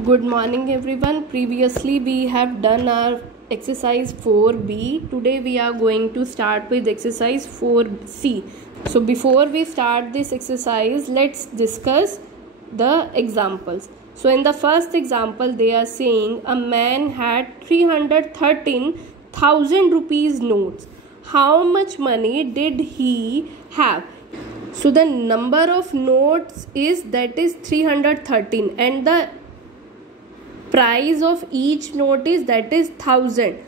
Good morning everyone. Previously we have done our exercise 4B. Today we are going to start with exercise 4C. So before we start this exercise, let's discuss the examples. So in the first example they are saying a man had 313,000 rupees notes. How much money did he have? So the number of notes is 313 and the price of each note is 1000.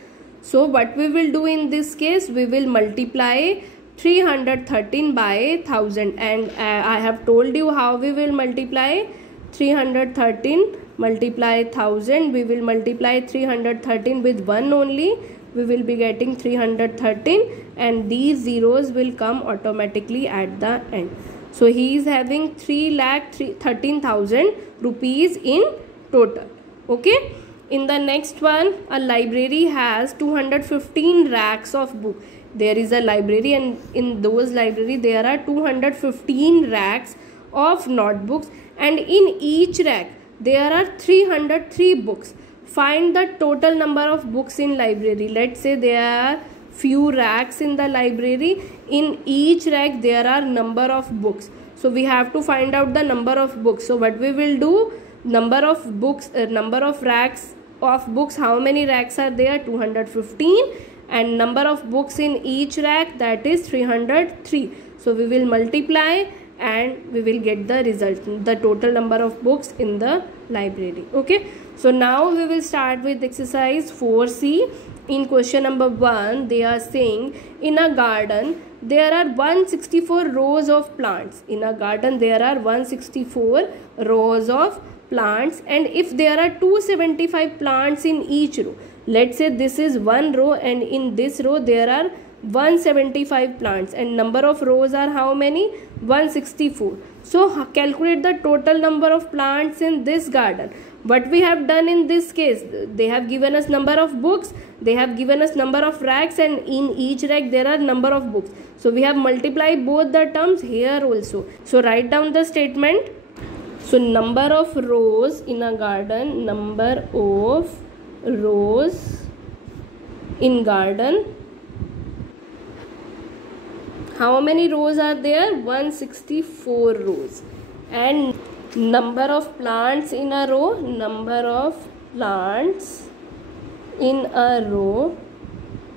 So what we will do in this case, we will multiply 313 by 1000, and I have told you how we will multiply 313 multiply 1000. We will multiply 313 with 1 only. We will be getting 313 and these zeros will come automatically at the end. So he is having 3,13,000 rupees in total. Okay, in the next one, a library has 215 racks of books. There is a library and in those library there are 215 racks of notebooks, and in each rack there are 303 books. Find the total number of books in library. Let's say there are few racks in the library. In each rack there are number of books. So we have to find out the number of books. So what we will do, number of books, number of racks of books, how many racks are there? 215, and number of books in each rack, that is 303. So we will multiply and we will get the result, the total number of books in the library. Okay, so now we will start with exercise 4C. In question number 1 they are saying in a garden there are 164 rows of plants. In a garden there are 164 rows of plants, and if there are 275 plants in each row, let's say this is one row and in this row there are 175 plants, and number of rows are how many? 164. So calculate the total number of plants in this garden. What we have done in this case, they have given us number of books, they have given us number of racks, and in each rack there are number of books. So we have multiplied both the terms here also. So write down the statement. So number of rows in a garden, number of rows in garden. How many rows are there? 164 rows. And number of plants in a row, number of plants in a row,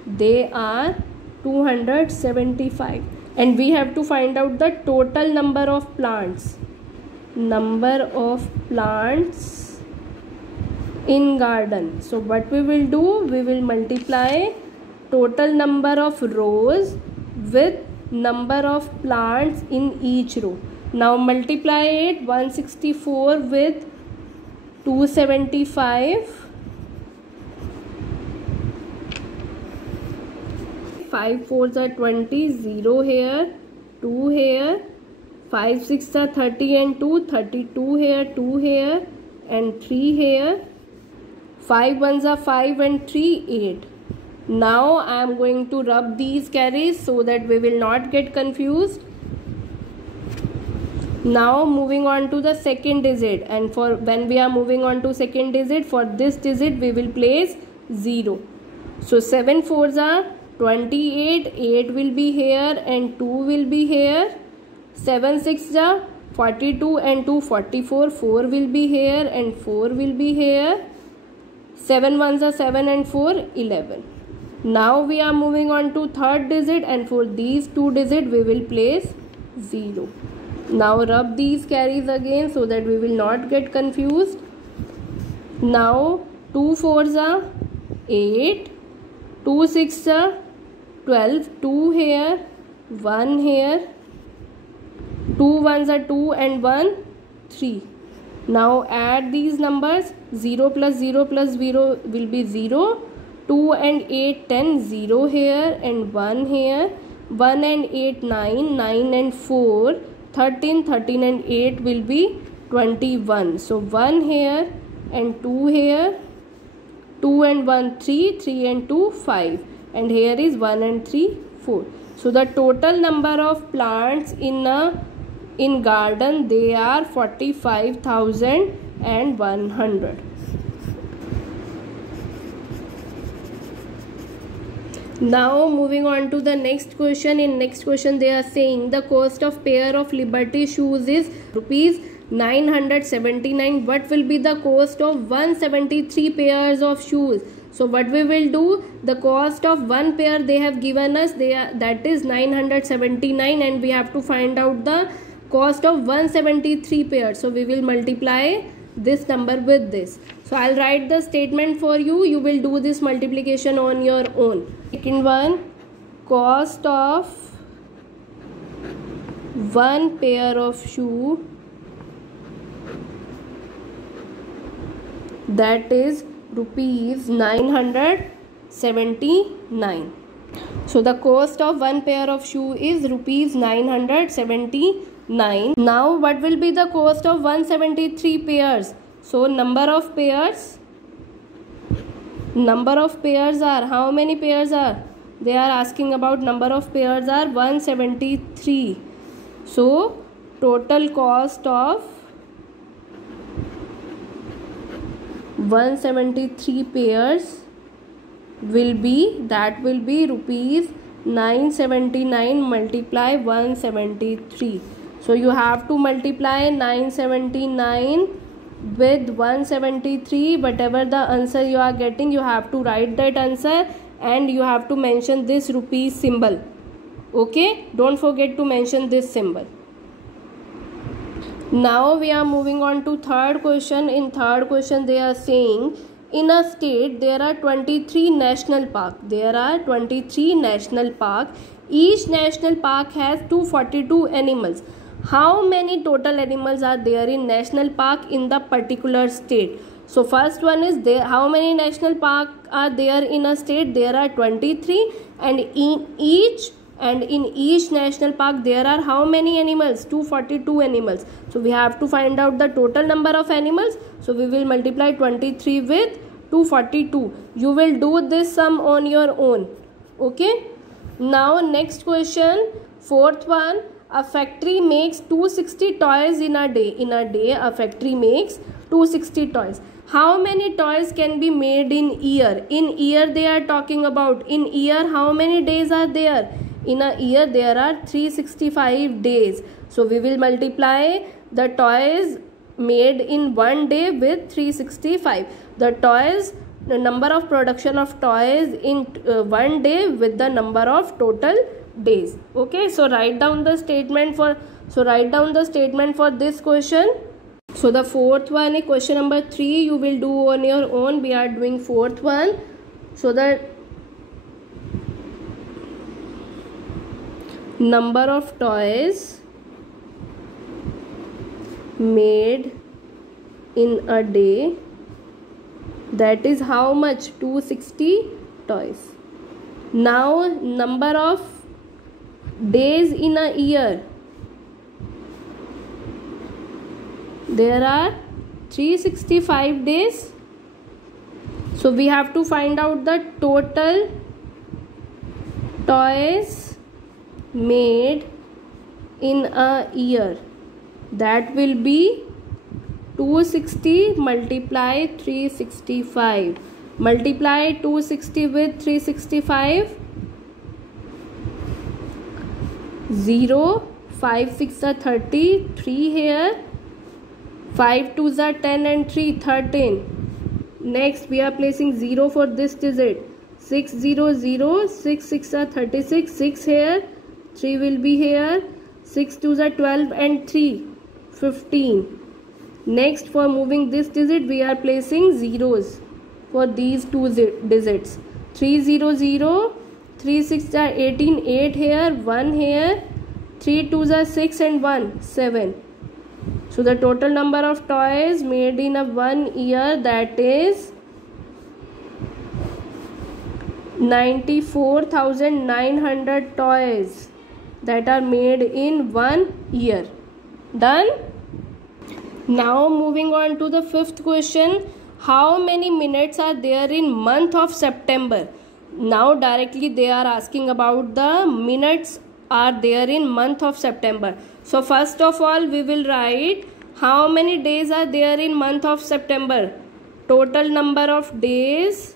they are 275. And we have to find out the total number of plants. Number of plants in garden. So what we will do, we will multiply total number of rows with number of plants in each row. Now multiply it, 164 with 275. 5 4s are 20, 0 here, 2 here, 5 6 are 30 and 2, 32 here, 2 here and 3 here, 5 1s are 5 and 3, 8. Now I am going to rub these carries so that we will not get confused. Now moving on to the second digit, and for when we are moving on to second digit, for this digit we will place 0. So 7 4s are 28, 8 will be here and 2 will be here. 7 6 are 42 and 2 44, 4 will be here and 4 will be here. 7 1s are 7 and 4, 11. Now we are moving on to third digit, and for these two digits we will place 0. Now rub these carries again so that we will not get confused. Now 2 4s are 8, 2 6 are 12, 2 here, 1 here, 2 1s are 2 and 1, 3. Now add these numbers. 0 plus 0 plus 0 will be 0. 2 and 8 10, 0 here and 1 here. 1 and 8 9, 9 and 4 13, 13 and 8 will be 21. So 1 here and 2 here, 2 and 1 3, 3 and 2 5, and here is 1 and 3 4. So the total number of plants in garden, they are 45,000 and 100. Now moving on to the next question. In next question they are saying the cost of pair of Liberty shoes is rupees 979. What will be the cost of 173 pairs of shoes? So what we will do, the cost of one pair they have given us, that is 979, and we have to find out the cost of 173 pairs. So we will multiply this number with this. So I'll write the statement for you. You will do this multiplication on your own. Second one, cost of one pair of shoe, that is rupees 979. So the cost of one pair of shoe is rupees 979. Now what will be the cost of 173 pairs? So number of pairs are, how many pairs are? They are asking about number of pairs are 173. So total cost of 173 pairs will be rupees 979 multiply 173. So you have to multiply 979 with 173. Whatever the answer you are getting, you have to write that answer and you have to mention this rupees symbol. Okay, don't forget to mention this symbol. Now we are moving on to third question. In third question they are saying in a state there are 23 national parks. Each national park has 242 animals. How many total animals are there in national park in the particular state? So first one is there, how many national park are there in a state? There are 23, and in each national park there are how many animals? 242 animals. So we have to find out the total number of animals. So we will multiply 23 with 242. You will do this sum on your own. Okay. Now next question, fourth one. A factory makes 260 toys in a day. In a day a factory makes 260 toys. How many toys can be made in year? In year they are talking about. In year how many days are there? In a year there are 365 days. So we will multiply the toys made in one day with 365. The number of production of toys in one day with the number of total days. Okay, so write down the statement for this question. So the fourth one is question number 3. You will do on your own. We are doing fourth one. So the number of toys made in a day, that is how much? 260 toys. Now number of days in a year, there are 365 days. So we have to find out the total toys made in a year. That will be 260 multiply 365. Multiply 260 with 365. 0, 5 6 are 30, 3 here, 5 2s are 10 and 3 13. Next we are placing 0 for this digit. 6 0 0, 6 6 are 36, 6 here, 3 will be here, 6 2s are 12 and 3 15. Next for moving this digit we are placing zeros for these two digits. 3 0 0, 3 6 are 18, 8 here, 1 here, 3 2s are 6 and 1 7. So the total number of toys made in a 1 year, that is 94,900 toys that are made in 1 year. Done? Now moving on to the fifth question. How many minutes are there in month of September? Now directly they are asking about the minutes are there in month of September. So first of all we will write how many days are there in month of September? Total number of days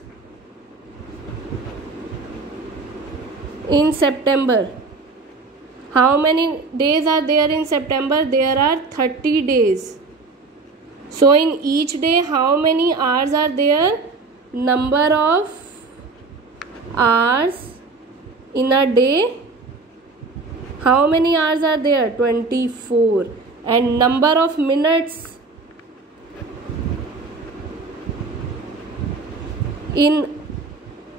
in September. How many days are there in September? There are 30 days. So in each day, how many hours are there? Number of hours in a day. How many hours are there? 24. And number of minutes in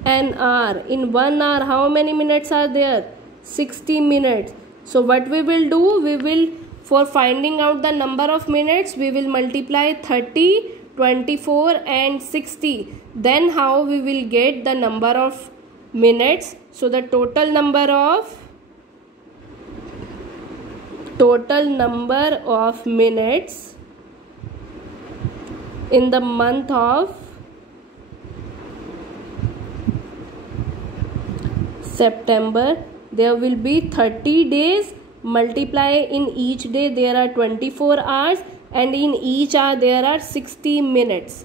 an hour. In 1 hour, how many minutes are there? 60 minutes. So what we will do? For finding out the number of minutes, we will multiply 30, 24 and 60. Then how we will get the number of minutes? So the total number of minutes in the month of September, there will be 30 days. Multiply in each day there are 24 hours and in each hour there are 60 minutes.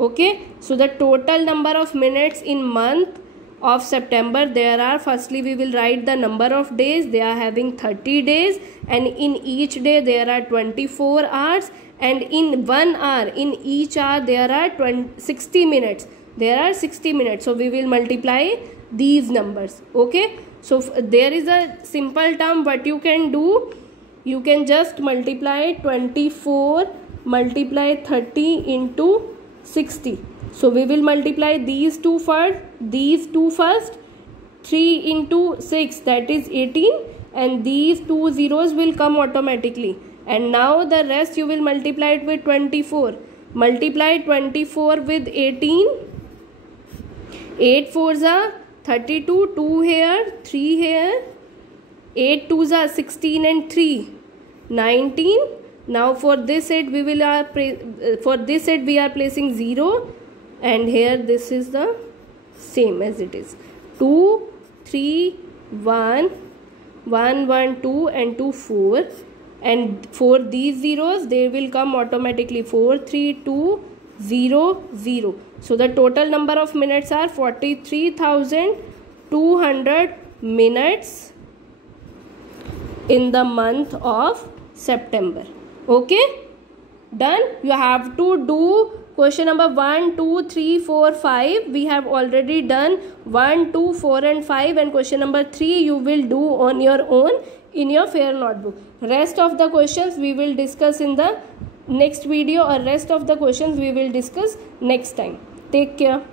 Okay, so the total number of minutes in month of September, there are, firstly we will write the number of days. They are having 30 days and in each day there are 24 hours and in 1 hour, in each hour there are 60 minutes. There are 60 minutes. So we will multiply these numbers. Okay, so there is a simple term. What you can do, you can just multiply 24 multiply 30 into 60. So we will multiply these two first. 3 into 6, that is 18, and these two zeros will come automatically. And now the rest you will multiply it with 24. Multiply 24 with 18. 8 4s are 32, 2 here, 3 here. 8 2s are 16 and 3, 19. Now for this set we are placing 0, and here this is the same as it is. 2 3 1 1 1 2 and 2 4, and for these zeros they will come automatically. 4 3 2 0 0. So the total number of minutes are 43,200 minutes in the month of September. Okay, done. You have to do question number 1 2 3 4 5. We have already done 1 2 4 and 5, and question number 3 you will do on your own in your fair notebook. Rest of the questions we will discuss in the next video, or rest of the questions we will discuss next time. Take care.